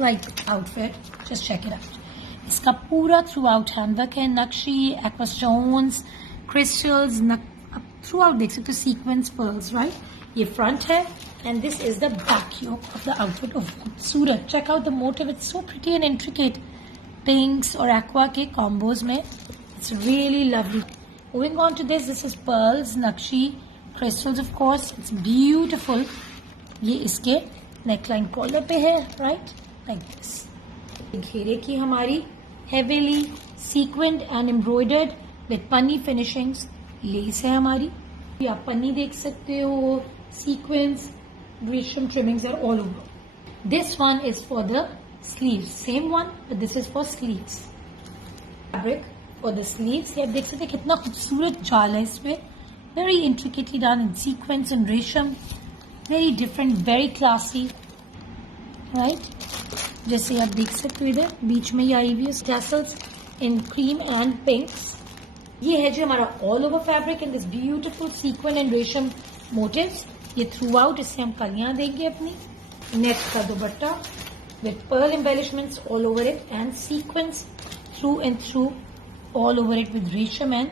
like outfit. Just check it out. इसका पूरा through out handwork है, nakshi, aqua stones, crystals, throughout देख सकते हो सीक्वेंस पर्ल्स, राइट. ये फ्रंट है and this is the back yoke of the outfit of Khoobsurat. Check out the motif, it's so pretty and intricate. Pinks और aqua के combos में it's really lovely. Moving on to this is pearls, nakshi, crystals of course. It's beautiful. ये इसके neckline collar पे है, right, like this. घेरे की हमारी heavily sequined and embroidered with पन्नी फिनिशिंग्स लेस है हमारी. आप पन्नी देख सकते हो, सीक्वेंस, रेशम trimmings are all over. This one is for the sleeves, same one but this is for sleeves. Fabric for the sleeves. ये आप देख सकते हैं कितना खूबसूरत जाल है इसमें. Very intricately done in sequins and resham. Very different, very classy, right. जैसे आप देख सकते हो इधर बीच में ये आई हुई है टैसल्स इन क्रीम एंड पिंक्स. ये है जो हमारा all over fabric in this beautiful sequence and रेशम मोटिव्स. ये थ्रू आउट, इससे हम कलियां देंगे अपनी. नेट का दुपट्टा with Perl embellishments all over it and sequence through and through all over it with रेशम एंड